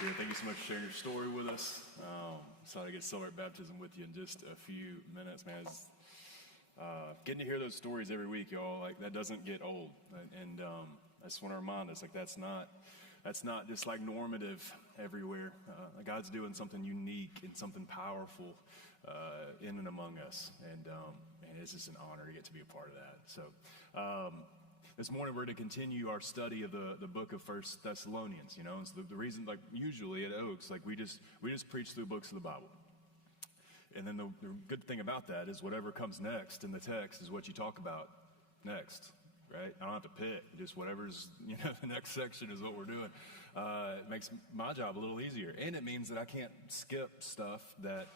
here. Thank you so much for sharing your story with us. Excited to get to celebrate baptism with you in just a few minutes, man. Getting to hear those stories every week, y'all, like that doesn't get old. And I just want to remind us, like that's not just like normative everywhere. God's doing something unique and something powerful in and among us. And it's just an honor to get to be a part of that. So this morning we're going to continue our study of the book of First Thessalonians. You know, and so the reason, like usually at Oaks, like we just preach through books of the Bible. And then the good thing about that is whatever comes next in the text is what you talk about next, right? I don't have to pick. Just whatever's, the next section is what we're doing. It makes my job a little easier. And it means that I can't skip stuff that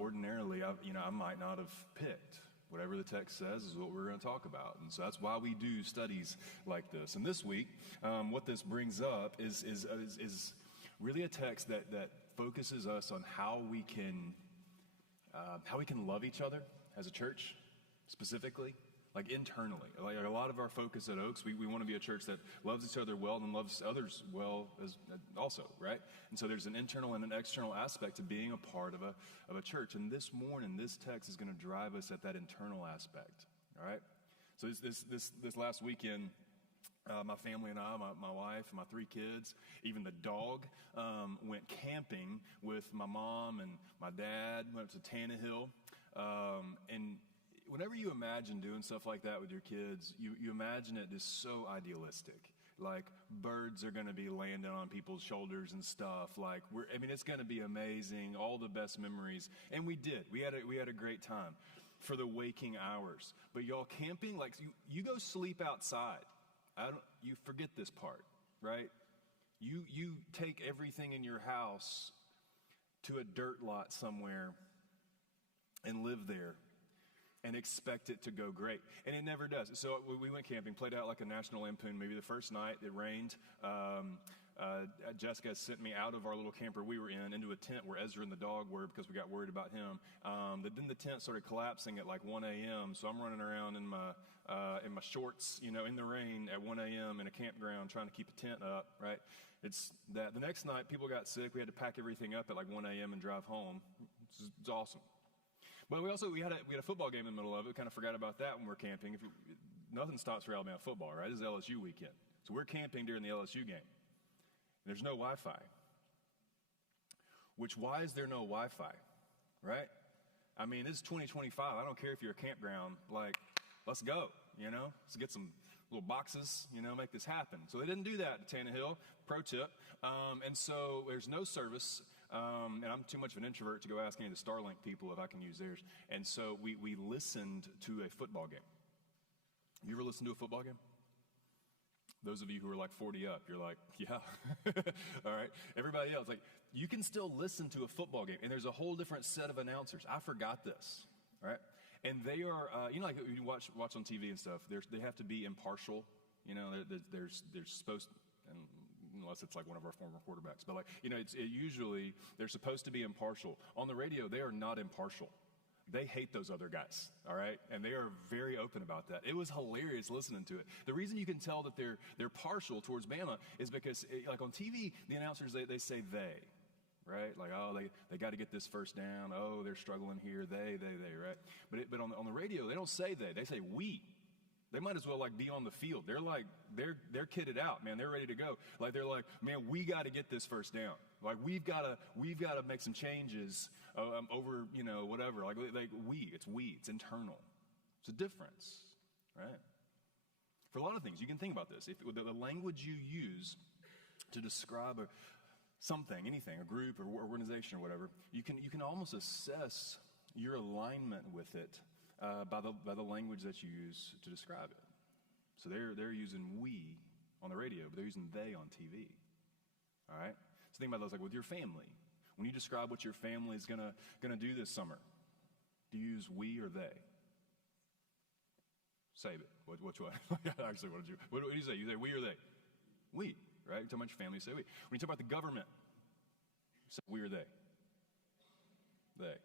ordinarily I might not have picked. Whatever the text says is what we're going to talk about. And so that's why we do studies like this. And this week, what this brings up is really a text that focuses us on how we can love each other as a church, specifically, like internally. Like a lot of our focus at Oaks, we want to be a church that loves each other well and loves others well as also, right? And so there's an internal and an external aspect to being a part of a church. And this morning, this text is going to drive us at that internal aspect, all right? So this last weekend, my family and I, my wife, my 3 kids, even the dog, went camping with my mom and my dad, went up to Tannehill. And whenever you imagine doing stuff like that with your kids, you imagine it is so idealistic. Like birds are going to be landing on people's shoulders and stuff. Like it's going to be amazing, all the best memories. And we did. We had a great time for the waking hours. But y'all camping, like you go sleep outside. You forget this part, right? You take everything in your house to a dirt lot somewhere and live there and expect it to go great. And it never does. So we went camping, played out like a National Lampoon movie. The first night it rained. Jessica sent me out of our little camper we were in into a tent where Ezra and the dog were because we got worried about him. Then the tent started collapsing at like 1 a.m. So I'm running around in my shorts, in the rain at 1 a.m. in a campground trying to keep a tent up, right? It's that. The next night, people got sick. We had to pack everything up at like 1 a.m. and drive home. It's awesome. But we had a football game in the middle of it. We kind of forgot about that when we're camping. Nothing stops for Alabama football, right? This is LSU weekend. So we're camping during the LSU game. And there's no Wi-Fi. Why is there no Wi-Fi, right? I mean, this is 2025. I don't care if you're a campground. Like, let's go, Let's get some little boxes, make this happen. So they didn't do that at Tannehill, pro tip. And so there's no service. And I'm too much of an introvert to go ask any of the Starlink people if I can use theirs. And so we listened to a football game. You ever listened to a football game? Those of you who are like 40 up, you're like, yeah. All right. Everybody else, like, you can still listen to a football game. And there's a whole different set of announcers. I forgot this. All right. And they are, like you watch on TV and stuff, they have to be impartial. They're supposed to, unless it's like one of our former quarterbacks. But usually they're supposed to be impartial. On the radio, they are not impartial. They hate those other guys, all right? And they are very open about that. It was hilarious listening to it. The reason you can tell that they're partial towards Bama is because, like on TV, the announcers, they say they, right? Like, oh, they got to get this first down. Oh, they're struggling here. They, right? But on the radio, they don't say they. They say we. They might as well like be on the field. They're like, they're kitted out, man. They're ready to go. Like they're like, man, we got to get this first down. Like we've got to make some changes over, whatever. It's internal. It's a difference, right? For a lot of things, you can think about this. If the language you use to describe something, anything, a group or organization or whatever, you can almost assess your alignment with it. By the language that you use to describe it. So they're using we on the radio, but they're using they on TV. All right? So think about those like with your family. When you describe what your family is gonna do this summer, do you use we or they? Save it. Which one? Actually, what do you say? You say we or they? We, right? You're talking about your family, you say we. When you talk about the government, you say we or they? They.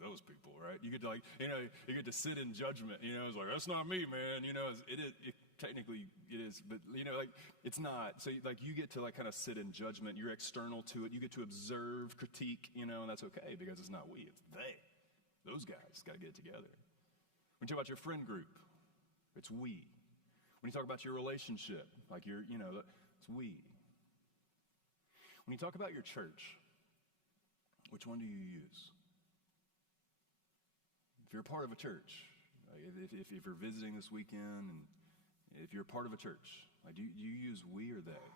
Those people, right? You get to you get to sit in judgment. It's like, that's not me, man. technically it is, but like it's not. So like you get to like kind of sit in judgment. You're external to it. You get to observe, critique, and that's okay because it's not we, it's they. Those guys got to get it together. When you talk about your friend group, it's we. When you talk about your relationship, like it's we. When you talk about your church, which one do you use? If you're a part of a church, like if you're visiting this weekend, and if you're a part of a church, like do you use we or they?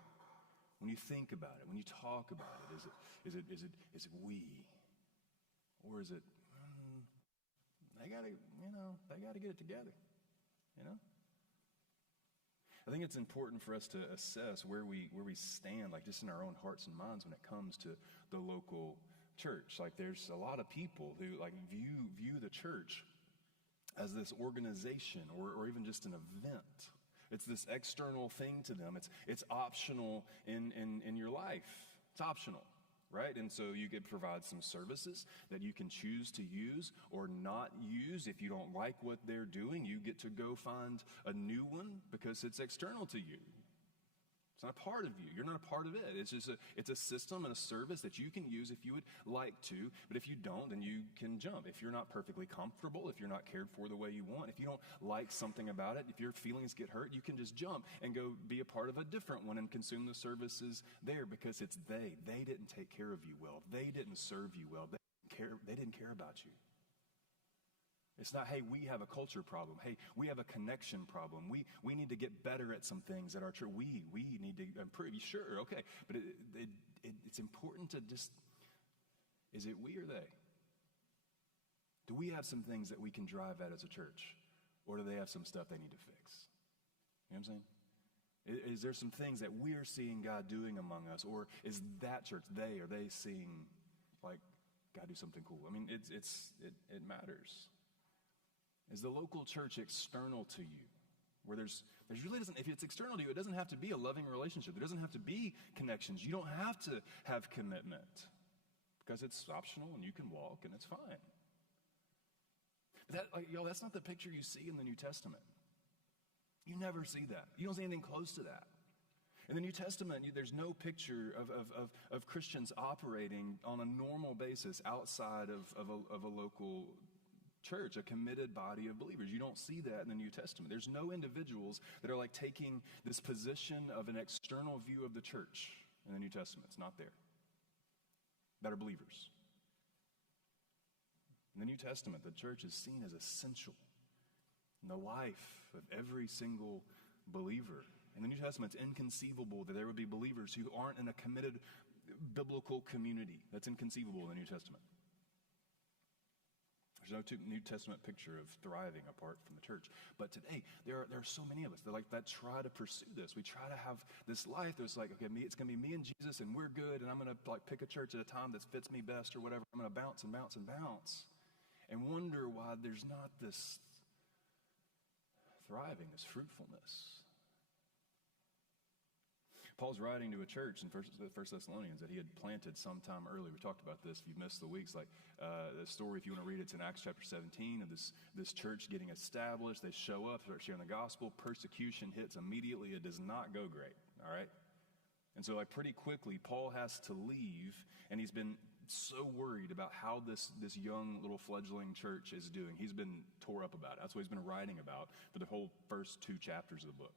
When you think about it, when you talk about it, is it we, or is it they gotta get it together, I think it's important for us to assess where we stand, like just in our own hearts and minds when it comes to the local church. Like there's a lot of people who like view the church as this organization or even just an event. It's this external thing to them. It's optional in your life. It's optional, right? And so you could provide some services that you can choose to use or not use. If you don't like what they're doing, you get to go find a new one because it's external to you. It's not a part of you. You're not a part of it. It's a system and a service that you can use if you would like to, but if you don't, then you can jump. If you're not perfectly comfortable, if you're not cared for the way you want, if you don't like something about it, if your feelings get hurt, you can just jump and go be a part of a different one and consume the services there because it's they. They didn't take care of you well. They didn't serve you well. They didn't care about you. It's not, hey, we have a culture problem. Hey, we have a connection problem. We need to get better at some things at our church. We need to improve. Sure, okay. But it's important to just, is it we or they? Do we have some things that we can drive at as a church? Or do they have some stuff they need to fix? You know what I'm saying? Is there some things that we're seeing God doing among us? Or is that church, are they seeing, like, God do something cool? I mean, it matters. Is the local church external to you? Where there's really doesn't, if it's external to you, it doesn't have to be a loving relationship. There doesn't have to be connections. You don't have to have commitment because it's optional and you can walk and it's fine. But that's not the picture you see in the New Testament. You never see that. You don't see anything close to that. In the New Testament, there's no picture of Christians operating on a normal basis outside of a local church, a committed body of believers. You don't see that in the New Testament. There's no individuals that are like taking this position of an external view of the church in the New Testament. It's not there. That are believers. In the New Testament, the church is seen as essential in the life of every single believer. In the New Testament, it's inconceivable that there would be believers who aren't in a committed biblical community. That's inconceivable in the New Testament. There's no New Testament picture of thriving apart from the church. But today, there are so many of us that try to pursue this. We try to have this life that's like, okay, it's going to be me and Jesus, and we're good, and I'm going to like pick a church at a time that fits me best or whatever. I'm going to bounce and bounce and bounce, and wonder why there's not this thriving, this fruitfulness. Paul's writing to a church in First Thessalonians that he had planted sometime early. We talked about this. If you've missed the weeks, like the story, if you want to read it, it's in Acts chapter 17 of this church getting established. They show up, start sharing the gospel. Persecution hits immediately. It does not go great, all right? And so like pretty quickly, Paul has to leave, and he's been so worried about how this young little fledgling church is doing. He's been tore up about it. That's what he's been writing about for the whole first 2 chapters of the book.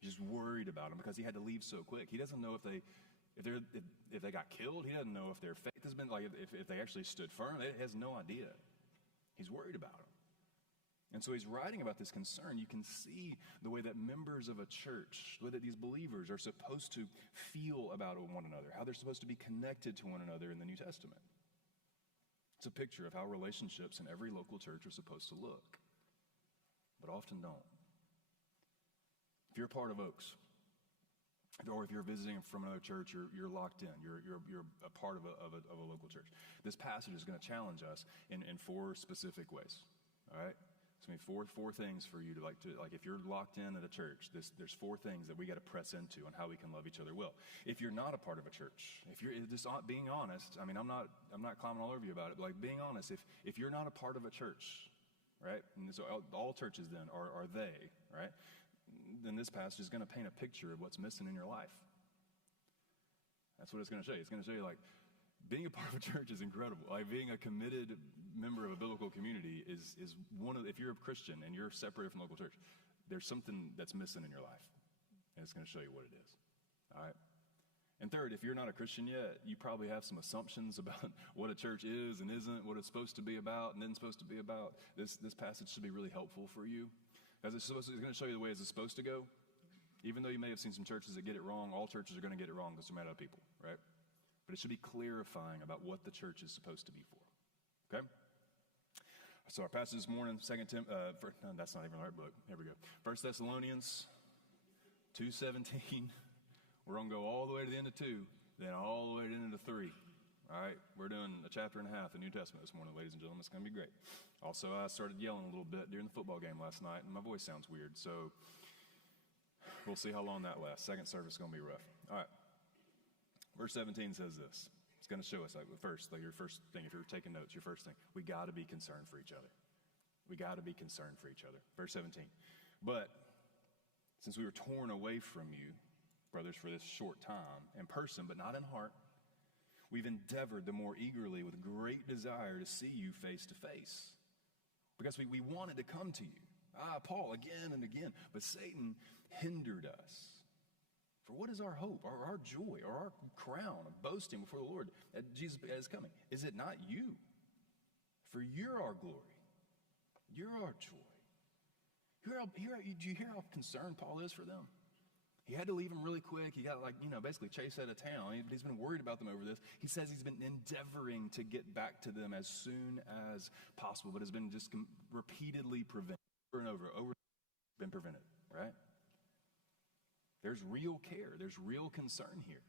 He's just worried about them because he had to leave so quick. He doesn't know if they got killed. He doesn't know if their faith has been, like if they actually stood firm. He has no idea. He's worried about them. And so he's writing about this concern. You can see the way that members of a church, the way that these believers are supposed to feel about one another, how they're supposed to be connected to one another in the New Testament. It's a picture of how relationships in every local church are supposed to look, but often don't. If you're a part of Oaks, or if you're visiting from another church, you're locked in. You're a part of a local church. This passage is going to challenge us in 4 specific ways. All right, it's going to be four things for you to like if you're locked in at a church. There's 4 things that we got to press into on how we can love each other well. If you're not a part of a church, if you're just being honest, I mean, I'm not climbing all over you about it, but like being honest, if you're not a part of a church, right? And so all churches then are they, right? then this passage is going to paint a picture of what's missing in your life. That's what it's going to show you. It's going to show you, like, being a part of a church is incredible. Like, being a committed member of a biblical community is one of, if you're a Christian and you're separated from local church, there's something that's missing in your life. And it's going to show you what it is. All right? And third, if you're not a Christian yet, you probably have some assumptions about what a church is and isn't, what it's supposed to be about and isn't supposed to be about. This passage should be really helpful for you. Because it's going to show you the way it's supposed to go. Even though you may have seen some churches that get it wrong, all churches are going to get it wrong because they're made out of people, right? But it should be clarifying about what the church is supposed to be for. Okay? So our passage this morning, no, that's not even the right book. Here we go. 1 Thessalonians 2:17. We're going to go all the way to the end of 2, then all the way to the end of 3. All right? We're doing a chapter and a half of the New Testament this morning, ladies and gentlemen. It's going to be great. Also, I started yelling a little bit during the football game last night, and my voice sounds weird. So we'll see how long that lasts. Second service is going to be rough. All right. Verse 17 says this. It's going to show us, like, first, like your first thing, if you're taking notes, your first thing, we got to be concerned for each other. We got to be concerned for each other. Verse 17. But since we were torn away from you, brothers, for this short time, in person, but not in heart, we've endeavored the more eagerly with great desire to see you face to face. Because we wanted to come to you. Paul, again and again. But Satan hindered us. For what is our hope, or our joy, or our crown of boasting before the Lord that Jesus is coming? Is it not you? For you're our glory. You're our joy. Do you hear how concerned Paul is for them? He had to leave them really quick. He got, basically chased out of town. He's been worried about them over this. He says he's been endeavoring to get back to them as soon as possible, but has been just repeatedly prevented over and over, been prevented, right? There's real care. There's real concern here.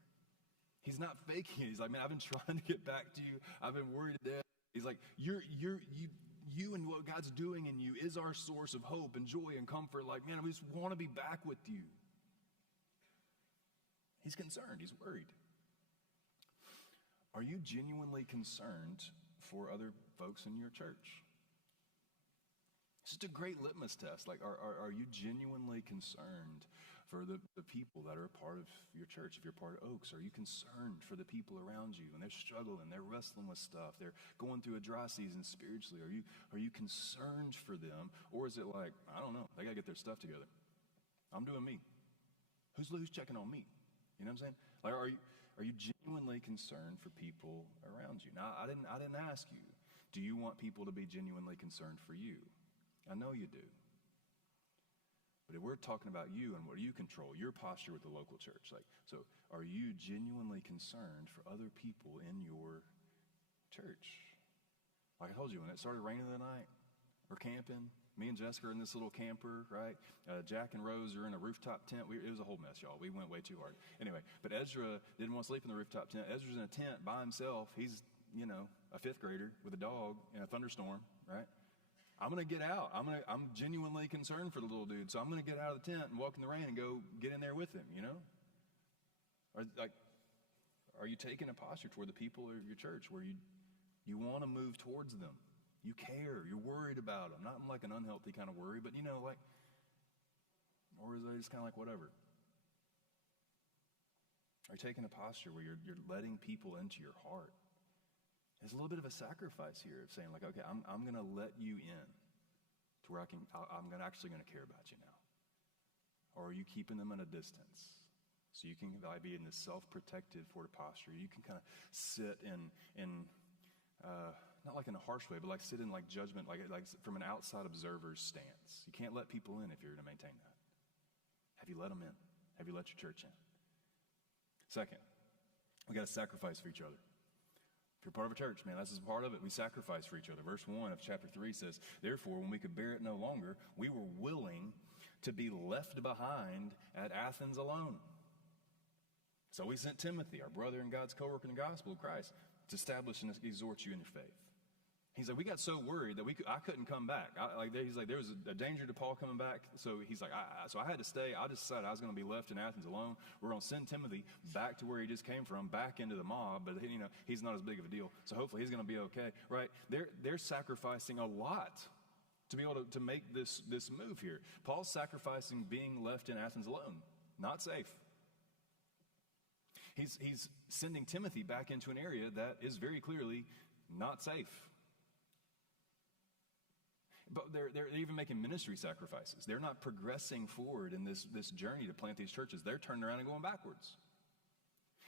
He's not faking it. He's like, man, I've been trying to get back to you. I've been worried to death. He's like, you and what God's doing in you is our source of hope and joy and comfort. Like, man, we just want to be back with you. He's concerned. He's worried. Are you genuinely concerned for other folks in your church? It's just a great litmus test. Like, are you genuinely concerned for the people that are a part of your church? If you're part of Oaks, are you concerned for the people around you and they're struggling, they're wrestling with stuff, they're going through a dry season spiritually? Are you concerned for them? Or is it like, I don't know, they got to get their stuff together. I'm doing me. Who's checking on me? You know what I'm saying? Like, are you genuinely concerned for people around you? Now, I didn't ask you, do you want people to be genuinely concerned for you? I know you do. But if we're talking about you and what you control, your posture with the local church, so are you genuinely concerned for other people in your church? Like I told you, when it started raining the night, we're camping. Me and Jessica are in this little camper, right? Jack and Rose are in a rooftop tent. It was a whole mess, y'all. We went way too hard. Anyway, but Ezra didn't want to sleep in the rooftop tent. Ezra's in a tent by himself. He's, a fifth grader with a dog in a thunderstorm, right? I'm going to get out. I'm genuinely concerned for the little dude. So I'm going to get out of the tent and walk in the rain and go get in there with him, Are you taking a posture toward the people of your church where you want to move towards them? You care. You're worried about them. Not in like an unhealthy kind of worry, but or is it just kind of like whatever? Are you taking a posture where you're letting people into your heart? There's a little bit of a sacrifice here of saying like, okay, I'm going to let you in to where I'm actually going to care about you now. Or are you keeping them at a distance? So you can be in this self-protective sort of posture. You can kind of sit in not like in a harsh way, but like sit in like judgment, like from an outside observer's stance. You can't let people in if you're going to maintain that. Have you let them in? Have you let your church in? Second, we got to sacrifice for each other. If you're part of a church, man, this is part of it. We sacrifice for each other. Verse 1 of chapter 3 says, therefore, when we could bear it no longer, we were willing to be left behind at Athens alone. So we sent Timothy, our brother and God's co-worker in the gospel of Christ, to establish and exhort you in your faith. He's like, we got so worried that I couldn't come back. He's like, there was a danger to Paul coming back. So he's like, so I had to stay. I just decided I was going to be left in Athens alone. We're going to send Timothy back to where he just came from, back into the mob. But he's not as big of a deal. So hopefully he's going to be okay, right? They're sacrificing a lot to be able to make this move here. Paul's sacrificing being left in Athens alone. Not safe. He's sending Timothy back into an area that is very clearly not safe. But they're even making ministry sacrifices. They're not progressing forward in this journey to plant these churches. They're turning around and going backwards.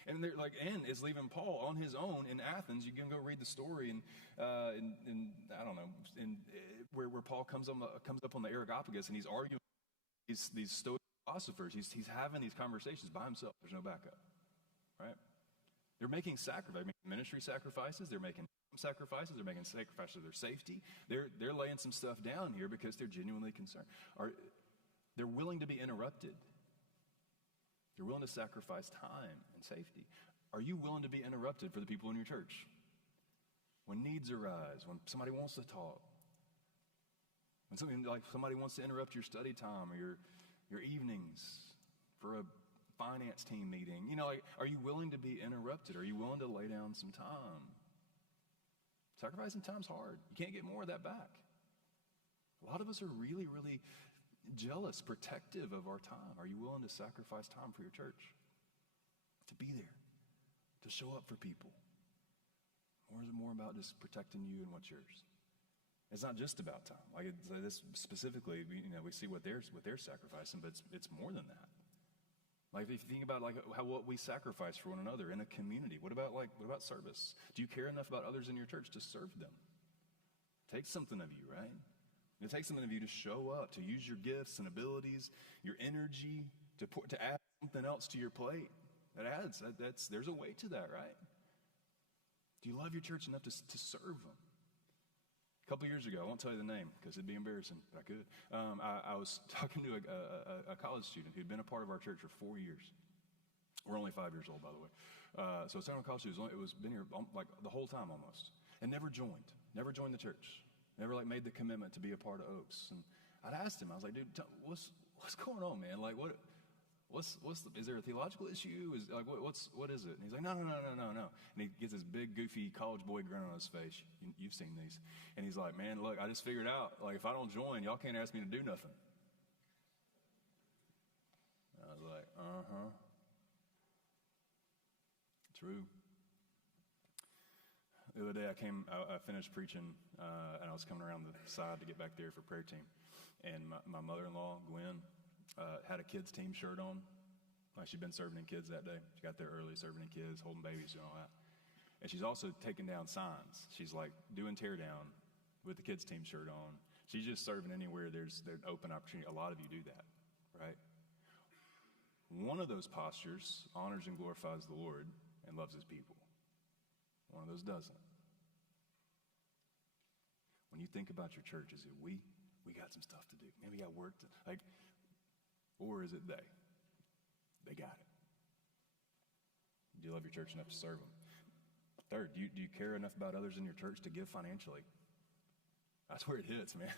And they're like, and is leaving Paul on his own in Athens. You can go read the story in I don't know, where Paul comes up on the Areopagus and he's arguing with these Stoic philosophers. He's having these conversations by himself. There's no backup, right? They're making sacrifices, ministry sacrifices. They're making sacrifices. They're making sacrifices of their safety. They're laying some stuff down here because they're genuinely concerned. They're willing to be interrupted. You're willing to sacrifice time and safety. Are you willing to be interrupted for the people in your church? When needs arise, when somebody wants to talk, when somebody wants to interrupt your study time or your evenings for a finance team meeting, are you willing to be interrupted? Are you willing to lay down some time? Sacrificing time's hard. You can't get more of that back. A lot of us are really, really jealous, protective of our time. Are you willing to sacrifice time for your church? To be there, to show up for people? Or is it more about just protecting you and what's yours? It's not just about time. Like this specifically, we see what they're sacrificing, but it's more than that. Like if you think about what we sacrifice for one another in a community, what about service? Do you care enough about others in your church to serve them? It takes something of you, right? It takes something of you to show up, to use your gifts and abilities, your energy, to add something else to your plate. That adds. There's a weight to that, right? Do you love your church enough to serve them? A couple years ago, I won't tell you the name because it'd be embarrassing, but I could. I was talking to a college student who'd been a part of our church for 4 years. We're only 5 years old, by the way. So I was talking to a college student. It was been here like the whole time almost, and never joined the church. Never made the commitment to be a part of Oaks. And I'd asked him, I was like, dude, what's going on, man? Like, is there a theological issue? What is it? And he's like, no. And he gets this big, goofy college boy grin on his face. You've seen these. And he's like, man, look, I just figured out, if I don't join, y'all can't ask me to do nothing. I was like, True. The other day I finished preaching, and I was coming around the side to get back there for prayer team. And my mother-in-law, Gwen, had a kids team shirt on. She'd been serving in kids that day. She got there early, serving in kids, holding babies and all that. And she's also taking down signs. She's doing tear down with the kids team shirt on. She's just serving anywhere there's an open opportunity. A lot of you do that, right? One of those postures honors and glorifies the Lord and loves his people. One of those doesn't. When you think about your church, is it we got some stuff to do? Man, we got work to, or is it they? They got it. Do you love your church enough to serve them? Third, do you care enough about others in your church to give financially? That's where it hits, man.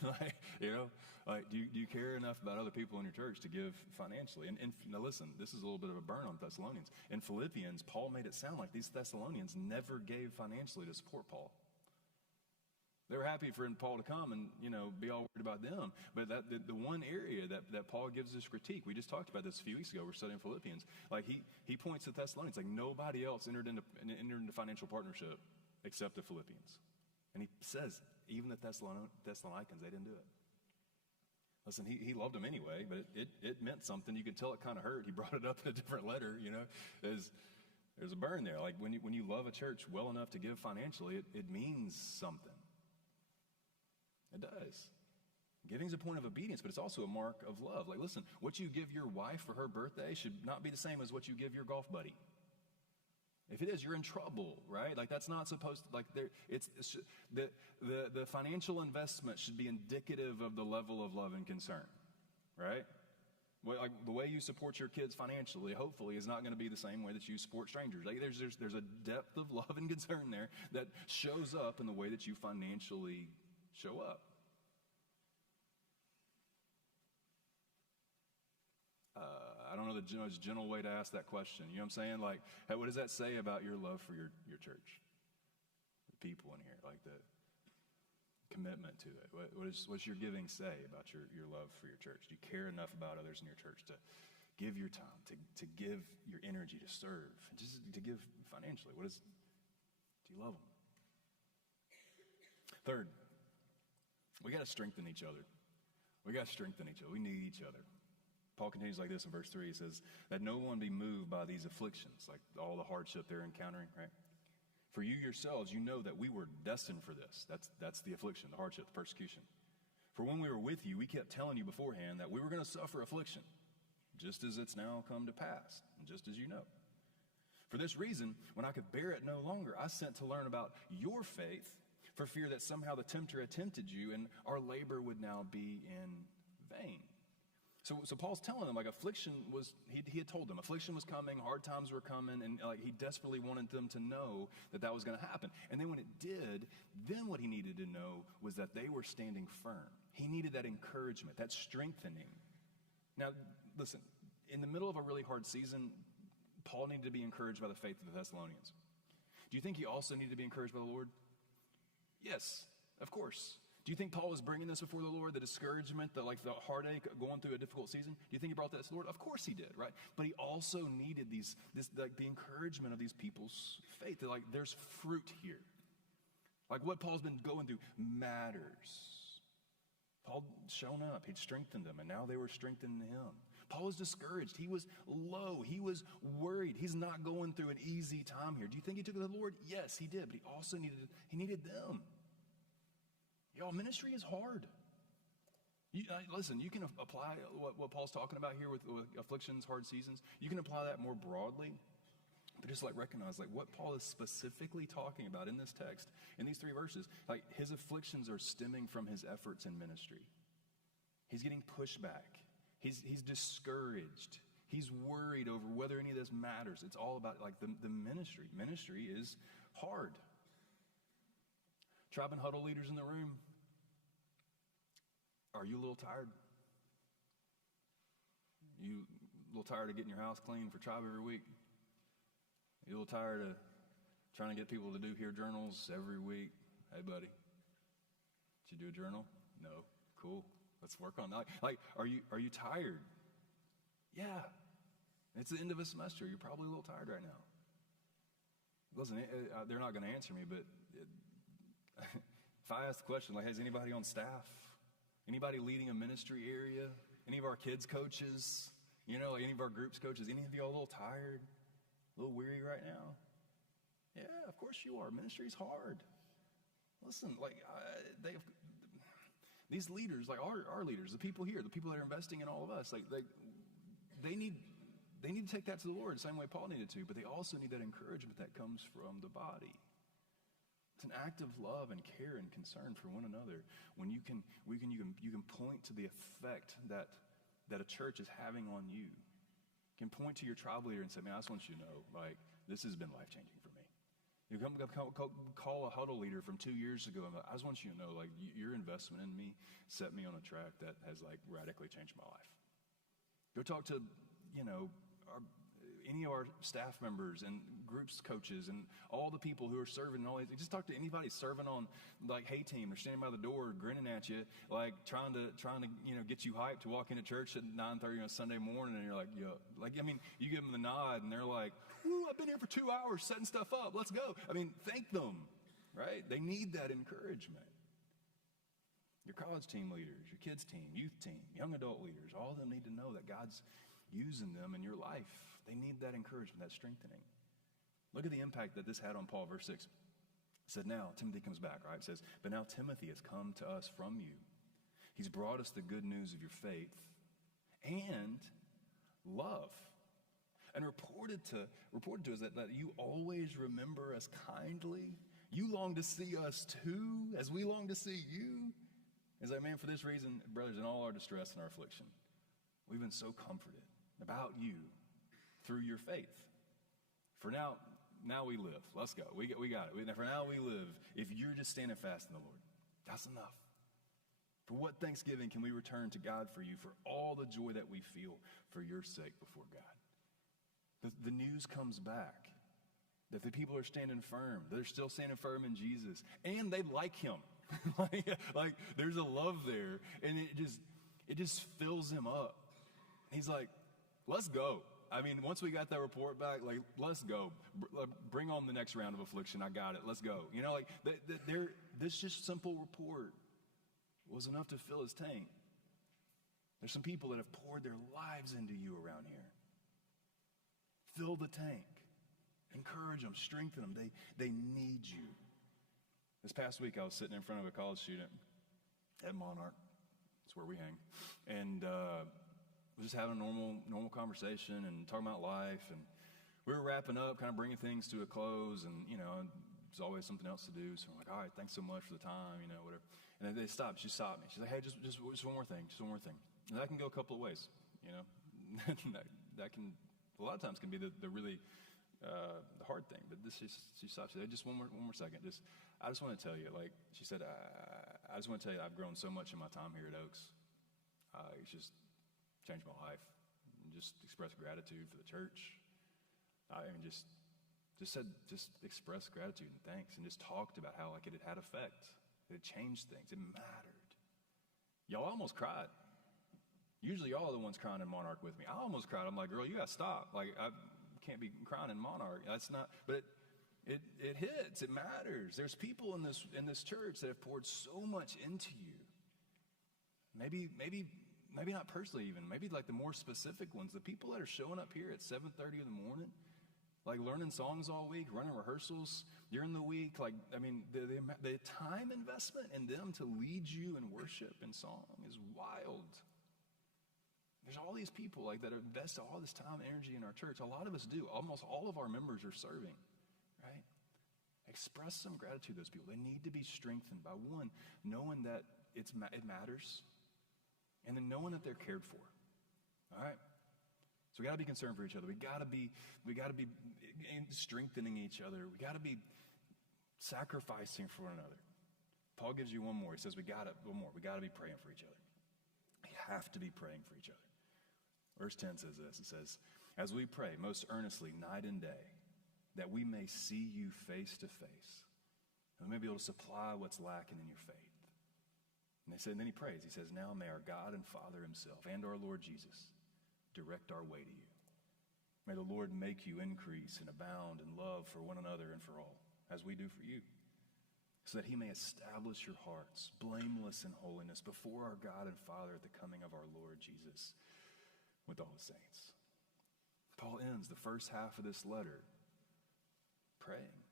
Do you care enough about other people in your church to give financially? And now listen, this is a little bit of a burn on Thessalonians. In Philippians, Paul made it sound like these Thessalonians never gave financially to support Paul. They were happy for Paul to come and, be all worried about them. But the one area that Paul gives this critique, we just talked about this a few weeks ago, we're studying Philippians. He points to Thessalonians, nobody else entered into financial partnership except the Philippians. And he says, even the Thessalonians, they didn't do it. Listen, he loved them anyway, but it meant something. You could tell it kind of hurt. He brought it up in a different letter, There's a burn there. When you love a church well enough to give financially, it means something. It does. Giving is a point of obedience, but it's also a mark of love. Listen, what you give your wife for her birthday should not be the same as what you give your golf buddy. If it is, you're in trouble, right? That's not supposed to, the financial investment should be indicative of the level of love and concern, right? The way you support your kids financially, hopefully, is not going to be the same way that you support strangers. There's a depth of love and concern there that shows up in the way that you financially show up. I don't know the most gentle way to ask that question. You know what I'm saying? Hey, what does that say about your love for your church? The people in here, commitment to it? What's your giving say about your love for your church? Do you care enough about others in your church to give your time, to give your energy to serve, and just to give financially? Do you love them? Third, we got to strengthen each other. We got to strengthen each other. We need each other. Paul continues like this in verse 3. He says, that no one be moved by these afflictions, like all the hardship they're encountering, right? For you yourselves, you know that we were destined for this. That's the affliction, the hardship, the persecution. For when we were with you, we kept telling you beforehand that we were going to suffer affliction, just as it's now come to pass, and just as you know. For this reason, when I could bear it no longer, I sent to learn about your faith, for fear that somehow the tempter had tempted you, and our labor would now be in vain. So Paul's telling them, like, affliction was, he had told them, affliction was coming, hard times were coming, and like he desperately wanted them to know that was going to happen. And then when it did, then what he needed to know was that they were standing firm. He needed that encouragement, that strengthening. Now, listen, in the middle of a really hard season, Paul needed to be encouraged by the faith of the Thessalonians. Do you think he also needed to be encouraged by the Lord? Yes, of course. Do you think Paul was bringing this before the Lord, the discouragement, the heartache going through a difficult season? Do you think he brought that to the Lord? Of course he did, right? But he also needed the encouragement of these people's faith. That, like, there's fruit here. Like, what Paul's been going through matters. Paul shown up, he'd strengthened them, and now they were strengthening him. Paul was discouraged. He was low. He was worried. He's not going through an easy time here. Do you think he took it to the Lord? Yes, he did, but he also needed them. Y'all, ministry is hard. Listen, you can apply what Paul's talking about here with afflictions, hard seasons. You can apply that more broadly, but just like recognize like what Paul is specifically talking about in this text, in these 3 verses. Like, his afflictions are stemming from his efforts in ministry. He's getting pushback. He's discouraged. He's worried over whether any of this matters. It's all about like the ministry. Ministry is hard. Tribe and huddle leaders in the room, are you a little tired? You a little tired of getting your house clean for tribe every week? You a little tired of trying to get people to do here journals every week? Hey, buddy, did you do a journal? No. Cool. Let's work on that. Like, are you tired? Yeah. It's the end of a semester. You're probably a little tired right now. Listen, they're not going to answer me, but if I ask the question, like, has anybody on staff, anybody leading a ministry area, any of our kids coaches, like any of our groups coaches, any of you all a little tired, a little weary right now? Yeah, of course you are. Ministry's hard. Listen, like, these leaders, like our leaders, the people here, the people that are investing in all of us, like they need to take that to the Lord the same way Paul needed to, but they also need that encouragement that comes from the body. It's an act of love and care and concern for one another when you can point to the effect that a church is having on you. You can point to your tribe leader and say, man, I just want you to know, like, this has been life-changing for me. You come call a huddle leader from 2 years ago, and I just want you to know, like, your investment in me set me on a track that has, like, radically changed my life. Go talk to, any of our staff members and groups coaches and all the people who are serving and all these. Just talk to anybody serving on like Hey Team. They're standing by the door grinning at you, like trying to get you hyped to walk into church at 9:30 on a Sunday morning, and you're like, yeah. Like, I mean, you give them the nod and they're like, woo, I've been here for 2 hours setting stuff up. Let's go. I mean, thank them, right? They need that encouragement. Your college team leaders, your kids team, youth team, young adult leaders, all of them need to know that God's using them in your life. They need that encouragement, that strengthening. Look at the impact that this had on Paul. Verse 6. It said, now, Timothy comes back, right? It says, but now Timothy has come to us from you. He's brought us the good news of your faith and love. And reported to us that you always remember us kindly. You long to see us too, as we long to see you. He's like, man, for this reason, brothers, in all our distress and our affliction, we've been so comforted about you through your faith. For now we live. Let's go. We got it. For now we live. If you're just standing fast in the Lord, that's enough. For what thanksgiving can we return to God for you, for all the joy that we feel for your sake before God? The news comes back that the people are standing firm. They're still standing firm in Jesus. And they like him. like there's a love there, and it just fills him up. He's like, let's go. I mean, once we got that report back, like, let's go. Bring on the next round of affliction. I got it. Let's go. You know, like, this just simple report was enough to fill his tank. There's some people that have poured their lives into you around here. Fill the tank. Encourage them. Strengthen them. They need you. This past week, I was sitting in front of a college student at Monarch. That's where we hang. And we're just having a normal conversation and talking about life. And we were wrapping up, kind of bringing things to a close. And, you know, there's always something else to do. So I'm like, all right, thanks so much for the time, you know, whatever. And then they stopped. She stopped me. She's like, hey, just one more thing. Just one more thing. And that can go a couple of ways, you know. that can, a lot of times can be the really the hard thing. But she stopped. She said, hey, just one more second. I just want to tell you, like, she said, I just want to tell you I've grown so much in my time here at Oaks. It's just changed my life. And just express gratitude for the church. I mean, just express gratitude and thanks, and just talked about how, like, it had effect. It changed things. It mattered. Y'all almost cried. Usually y'all are the ones crying in Monarch with me. I almost cried. I'm like, girl, you got to stop. Like, I can't be crying in Monarch. That's not, but it hits. It matters. There's people in this church that have poured so much into you. Maybe not personally even. Maybe like the more specific ones. The people that are showing up here at 7:30 in the morning, like learning songs all week, running rehearsals during the week. Like, I mean, the time investment in them to lead you in worship and song is wild. There's all these people like that invest all this time and energy in our church. A lot of us do. Almost all of our members are serving, right? Express some gratitude to those people. They need to be strengthened by, one, knowing that it matters, and then knowing that they're cared for. All right? So we got to be concerned for each other. We got to be strengthening each other. We got to be sacrificing for one another. Paul gives you one more. He says we got to be praying for each other. We have to be praying for each other. Verse 10 says this. It says, as we pray most earnestly night and day, that we may see you face to face, and we may be able to supply what's lacking in your faith. And then he prays. He says, now may our God and Father himself and our Lord Jesus direct our way to you. May the Lord make you increase and abound in love for one another and for all, as we do for you, so that he may establish your hearts blameless in holiness before our God and Father at the coming of our Lord Jesus with all the saints. Paul ends the first half of this letter praying.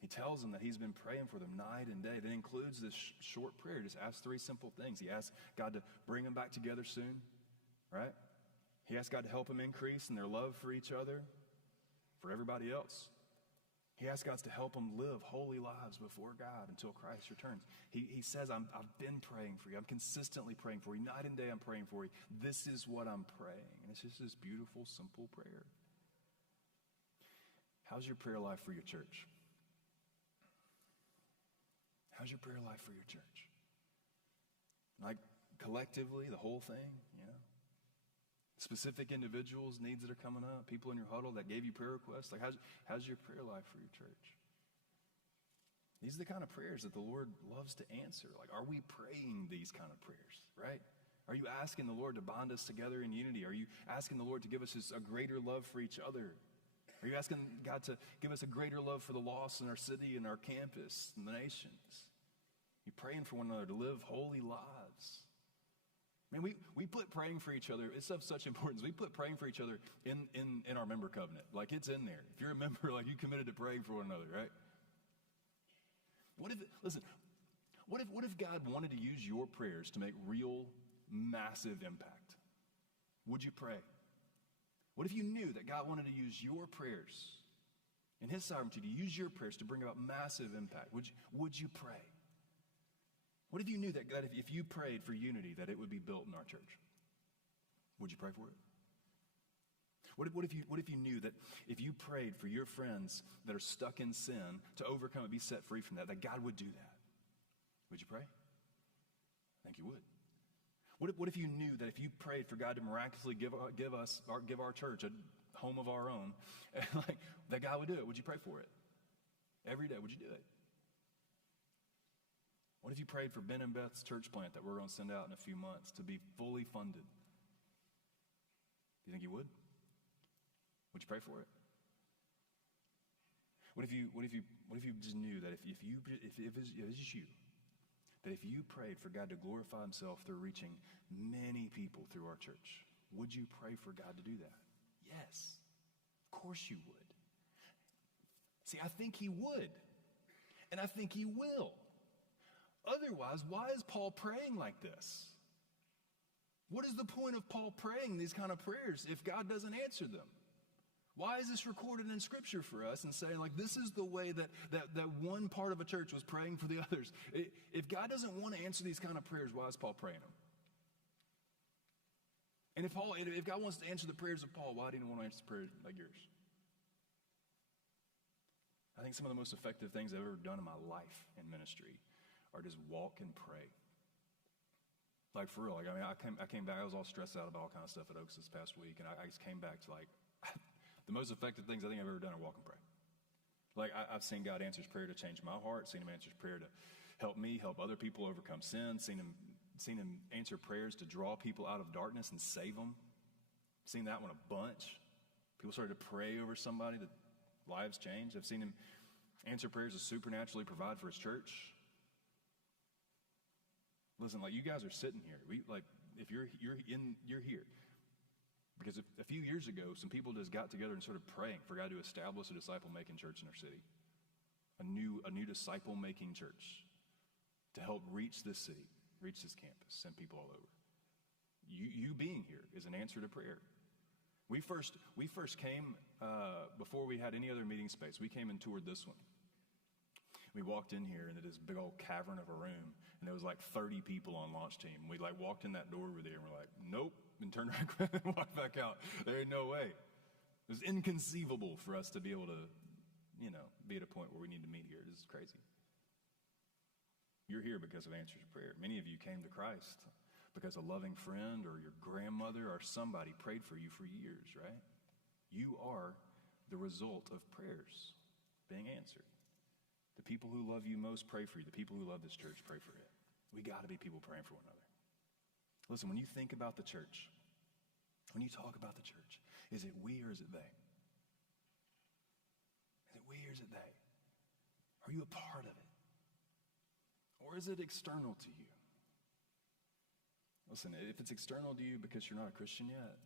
He tells them that he's been praying for them night and day. That includes this short prayer. Just asks 3 simple things. He asks God to bring them back together soon, right? He asks God to help them increase in their love for each other, for everybody else. He asks God to help them live holy lives before God until Christ returns. He says, I've been praying for you. I'm consistently praying for you. Night and day I'm praying for you. This is what I'm praying. And it's just this beautiful, simple prayer. How's your prayer life for your church? How's your prayer life for your church? Like collectively, the whole thing, you know? Specific individuals, needs that are coming up, people in your huddle that gave you prayer requests. Like, how's your prayer life for your church? These are the kind of prayers that the Lord loves to answer. Like, are we praying these kind of prayers, right? Are you asking the Lord to bond us together in unity? Are you asking the Lord to give us a greater love for each other? Are you asking God to give us a greater love for the lost in our city and our campus and the nations? Are you praying for one another to live holy lives? Man, we put praying for each other, it's of such importance. We put praying for each other in our member covenant. Like, it's in there. If you're a member, like, you committed to praying for one another, right? What if God wanted to use your prayers to make real, massive impact? Would you pray? What if you knew that God wanted to use your prayers in his sovereignty to use your prayers to bring about massive impact? Would you pray? What if you knew that God, if you prayed for unity, that it would be built in our church? Would you pray for it? What if you knew that if you prayed for your friends that are stuck in sin to overcome and be set free from that God would do that? Would you pray? I think you would. What if you knew that if you prayed for God to miraculously give our church a home of our own, like, that God would do it? Would you pray for it? Every day, would you do it? What if you prayed for Ben and Beth's church plant that we're going to send out in a few months to be fully funded? Do you think you would? Would you pray for it? What if you just knew that if it was just you, that if you prayed for God to glorify himself through reaching many people through our church, would you pray for God to do that? Yes. Of course you would. See, I think he would. And I think he will. Otherwise, why is Paul praying like this? What is the point of Paul praying these kind of prayers if God doesn't answer them? Why is this recorded in Scripture for us and saying, like, this is the way that one part of a church was praying for the others? If God doesn't want to answer these kind of prayers, why is Paul praying them? And if God wants to answer the prayers of Paul, why didn't he want to answer the prayers like yours? I think some of the most effective things I've ever done in my life in ministry are just walk and pray. Like, for real. Like, I mean, I came back. I was all stressed out about all kinds of stuff at Oaks this past week, and I just came back to, like, the most effective things I think I've ever done are walk and pray. Like, I've seen God answers prayer to change my heart, seen him answer prayer to help me, help other people overcome sin, seen him answer prayers to draw people out of darkness and save them. Seen that one a bunch. People started to pray over somebody that lives changed. I've seen him answer prayers to supernaturally provide for his church. Listen, like, you guys are sitting here. If you're here. Because a few years ago, some people just got together and started praying for God to establish a disciple-making church in our city. A new disciple-making church to help reach this city, reach this campus, send people all over. You being here is an answer to prayer. We first came, before we had any other meeting space, we came and toured this one. We walked in here into this big old cavern of a room, and there was like 30 people on launch team. We like walked in that door over there, and we're like, nope, and turned around and walked back out. There ain't no way. It was inconceivable for us to be able to, be at a point where we need to meet here. This is crazy. You're here because of answers to prayer. Many of you came to Christ because a loving friend or your grandmother or somebody prayed for you for years, right? You are the result of prayers being answered. The people who love you most pray for you. The people who love this church pray for it. We got to be people praying for one another. Listen, when you think about the church, when you talk about the church, is it we or is it they? Is it we or is it they? Are you a part of it? Or is it external to you? Listen, if it's external to you because you're not a Christian yet,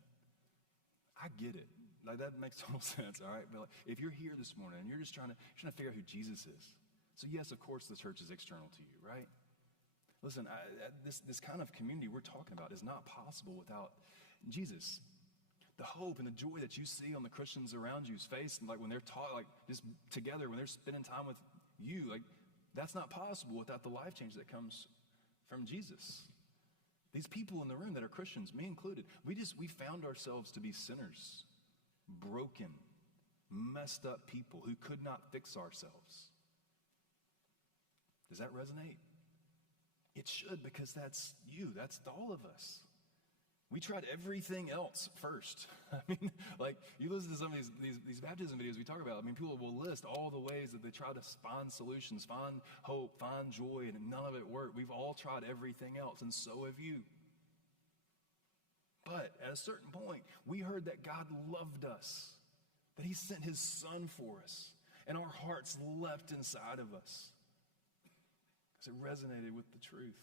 I get it. Like, that makes total sense, all right? But like, if you're here this morning and you're just trying to figure out who Jesus is, so yes, of course, the church is external to you, right? Listen, this kind of community we're talking about is not possible without Jesus. The hope and the joy that you see on the Christians around you's face, and like when they're taught, like just together, when they're spending time with you, like that's not possible without the life change that comes from Jesus. These people in the room that are Christians, me included, we found ourselves to be sinners, broken, messed up people who could not fix ourselves. Does that resonate? It should, because that's you. That's all of us. We tried everything else first. I mean, like, you listen to some of these baptism videos we talk about. I mean, people will list all the ways that they try to find solutions, find hope, find joy, and none of it worked. We've all tried everything else, and so have you. But at a certain point, we heard that God loved us, that he sent his son for us, and our hearts leapt inside of us because it resonated with the truth.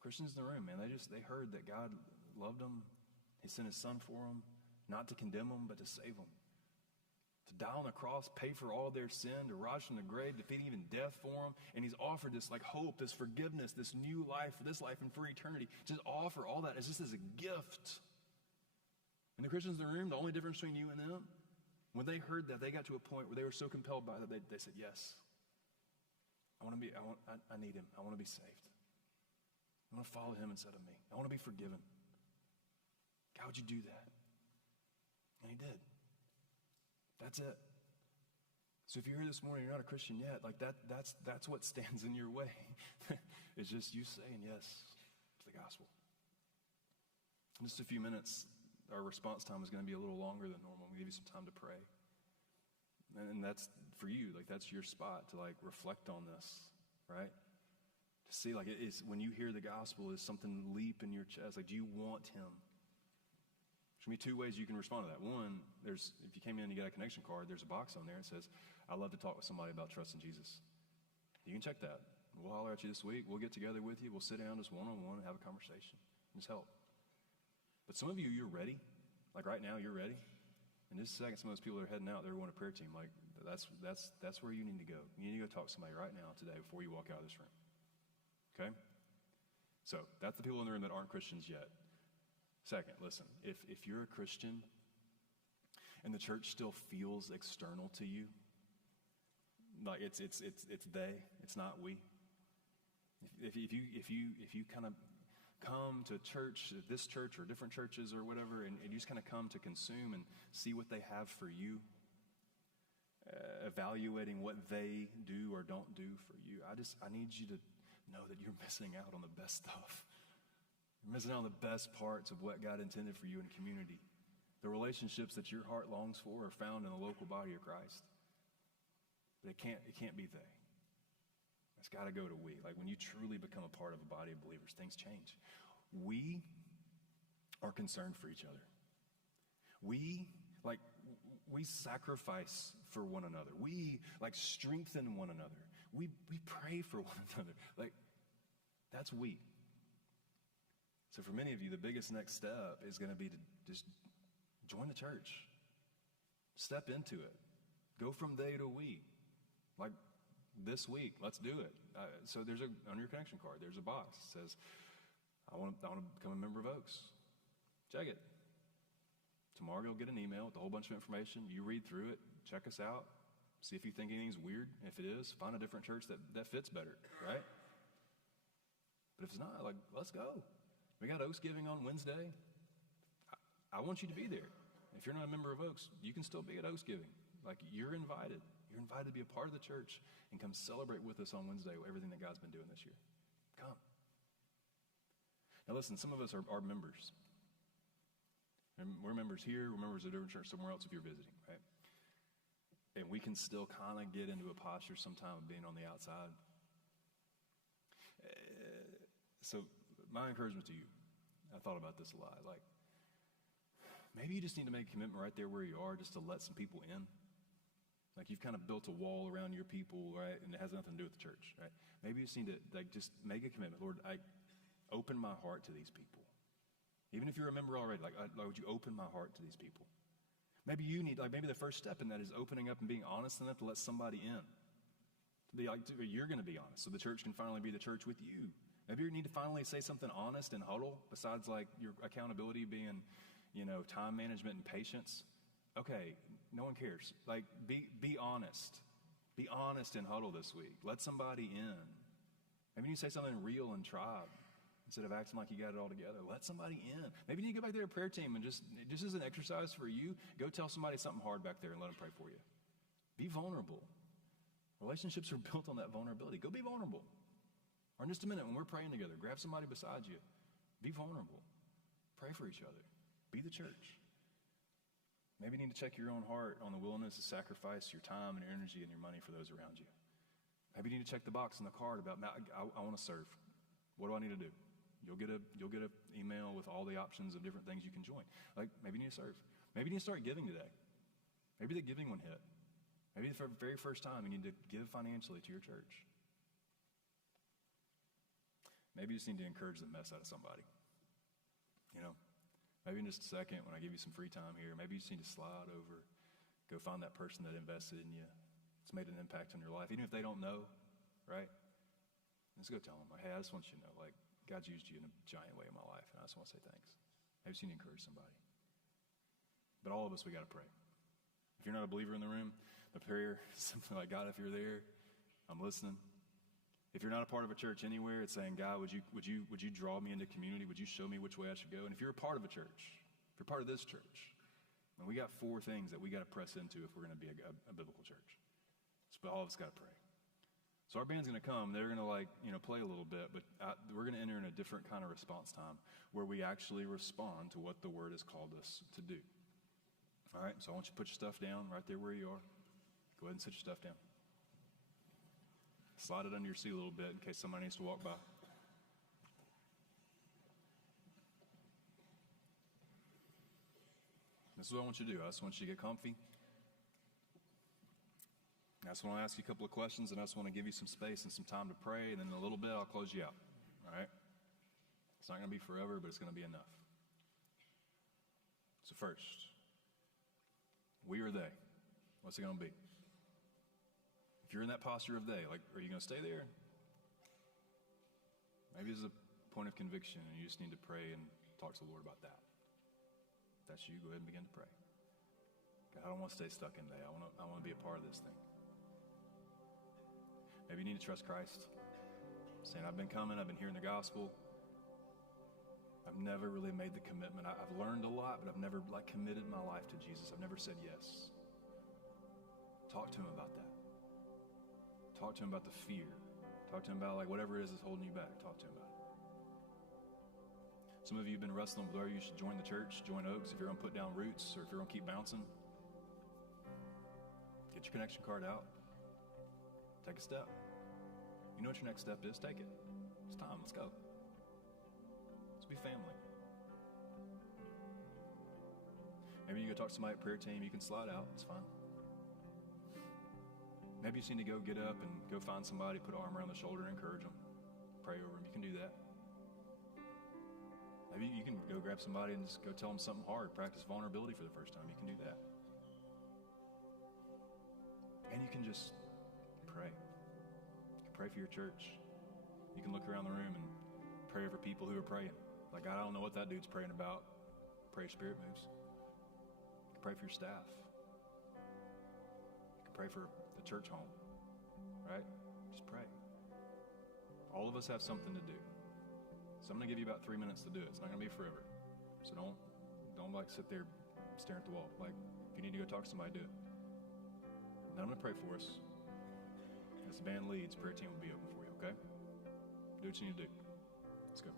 Christians in the room, man, they heard that God loved them. He sent his son for them, not to condemn them, but to save them. To die on the cross, pay for all their sin, to rise from the grave, defeating even death for them. And he's offered this like hope, this forgiveness, this new life for this life and for eternity. Just offer all that as just as a gift. And the Christians in the room, the only difference between you and them, when they heard that, they got to a point where they were so compelled by that, they said, yes, I need him. I want to be saved. I want to follow him instead of me. I want to be forgiven. God, would you do that? And he did. That's it. So if you're here this morning, you're not a Christian yet, like that's what stands in your way. It's just you saying yes to the gospel. In just a few minutes, our response time is going to be a little longer than normal. We'll give you some time to pray. And that's for you, like that's your spot to like reflect on this, right? See, like, it is, when you hear the gospel, is something leap in your chest. Like, do you want him? There's going to be two ways you can respond to that. One, if you came in and you got a connection card, there's a box on there that says, I'd love to talk with somebody about trusting Jesus. You can check that. We'll holler at you this week. We'll get together with you. We'll sit down just one-on-one and have a conversation. Just help. But some of you, you're ready. Like right now, you're ready. In just a second, some of those people that are heading out, they're going to prayer team. Like, that's where you need to go. You need to go talk to somebody right now today before you walk out of this room. Okay? So that's the people in the room that aren't Christians yet. Second, listen, if you're a Christian and the church still feels external to you, like it's they, it's not we. If you kind of come to church, this church or different churches or whatever, and you just kind of come to consume and see what they have for you, evaluating what they do or don't do for you, I need you to know that you're missing out on the best stuff. You're missing out on the best parts of what God intended for you in community. The relationships that your heart longs for are found in the local body of Christ. But it can't be they. It's got to go to we. Like when you truly become a part of a body of believers, things change. We are concerned for each other. We sacrifice for one another. We strengthen one another. We pray for one another. Like that's we. So for many of you, the biggest next step is going to be to just join the church. Step into it. Go from they to we. Like this week, let's do it. So there's on your connection card, there's a box that says, I want to become a member of Oaks. Check it. Tomorrow you'll get an email with a whole bunch of information. You read through it, check us out, see if you think anything's weird. If it is, find a different church that fits better, right? But if it's not, like, let's go. We got Oaks Giving on Wednesday. I want you to be there. If you're not a member of Oaks, you can still be at Oaks Giving. Like, you're invited. You're invited to be a part of the church and come celebrate with us on Wednesday everything that God's been doing this year. Come. Now listen, some of us are members. And we're members here, we're members of a different church somewhere else if you're visiting, right? And we can still kind of get into a posture sometime of being on the outside. So my encouragement to you, I thought about this a lot, like maybe you just need to make a commitment right there where you are just to let some people in. Like you've kind of built a wall around your people, right? And it has nothing to do with the church, right? Maybe you just need to just make a commitment. Lord, I open my heart to these people. Even if you're a member already, would you open my heart to these people? Maybe you need, maybe the first step in that is opening up and being honest enough to let somebody in. To be you're going to be honest, so the church can finally be the church with you. Maybe you need to finally say something honest and huddle, besides your accountability being, time management and patience. Okay, no one cares. Be honest. Be honest and huddle this week. Let somebody in. Maybe you say something real and tribe instead of acting like you got it all together. Let somebody in. Maybe you need to go back there to prayer team and just as an exercise for you, go tell somebody something hard back there and let them pray for you. Be vulnerable. Relationships are built on that vulnerability. Go be vulnerable. Or in just a minute, when we're praying together, grab somebody beside you. Be vulnerable. Pray for each other. Be the church. Maybe you need to check your own heart on the willingness to sacrifice your time and your energy and your money for those around you. Maybe you need to check the box on the card about, I want to serve. What do I need to do? You'll get an email with all the options of different things you can join. Maybe you need to serve. Maybe you need to start giving today. Maybe the giving one hit. Maybe for the very first time you need to give financially to your church. Maybe you just need to encourage the mess out of somebody. Maybe in just a second when I give you some free time here, maybe you just need to slide over, go find that person that invested in you. It's made an impact on your life, even if they don't know, right? Just go tell them, hey, I just want you to know, God's used you in a giant way in my life, and I just want to say thanks. Maybe you need to encourage somebody. But all of us, we got to pray. If you're not a believer in the room, the prayer is something like, God, if you're there, I'm listening. If you're not a part of a church anywhere, it's saying, God, would you draw me into community? Would you show me which way I should go? And if you're a part of a church, if you're part of this church, then we got 4 things that we got to press into if we're going to be a biblical church. So all of us got to pray. So our band's going to come. They're going to play a little bit, but we're going to enter in a different kind of response time where we actually respond to what the Word has called us to do. All right, so I want you to put your stuff down right there where you are. Go ahead and sit your stuff down. Slide it under your seat a little bit in case somebody needs to walk by. This is what I want you to do. I just want you to get comfy. I just want to ask you a couple of questions, and I just want to give you some space and some time to pray, and then in a little bit I'll close you out. All right? It's not going to be forever, but it's going to be enough. So first, we or they? What's it going to be? If you're in that posture of they, like, are you going to stay there? Maybe there's a point of conviction and you just need to pray and talk to the Lord about that. If that's you, go ahead and begin to pray. God, I don't want to stay stuck in they. I want to be a part of this thing. Maybe you need to trust Christ. Saying, I've been coming, I've been hearing the gospel. I've never really made the commitment. I've learned a lot, but I've never committed my life to Jesus. I've never said yes. Talk to him about that. Talk to him about the fear. Talk to him about whatever it is that's holding you back. Talk to him about it. Some of you have been wrestling with whether you should join the church, join Oaks, if you're going to put down roots or if you're going to keep bouncing. Get your connection card out. Take a step. You know what your next step is? Take it. It's time. Let's go. Let's be family. Maybe you go talk to somebody at prayer team. You can slide out. It's fine. Maybe you just need to go get up and go find somebody, put an arm around the shoulder and encourage them. Pray over them. You can do that. Maybe you can go grab somebody and just go tell them something hard. Practice vulnerability for the first time. You can do that. And you can just pray. You can pray for your church. You can look around the room and pray over people who are praying. Like, God, I don't know what that dude's praying about. Pray your spirit moves. You can pray for your staff. You can pray for the church home, right? Just pray. All of us have something to do. So I'm going to give you about 3 minutes to do it. It's not going to be forever. So don't sit there staring at the wall. If you need to go talk to somebody, do it. And then I'm going to pray for us. As the band leads, prayer team will be open for you, okay? Do what you need to do. Let's go.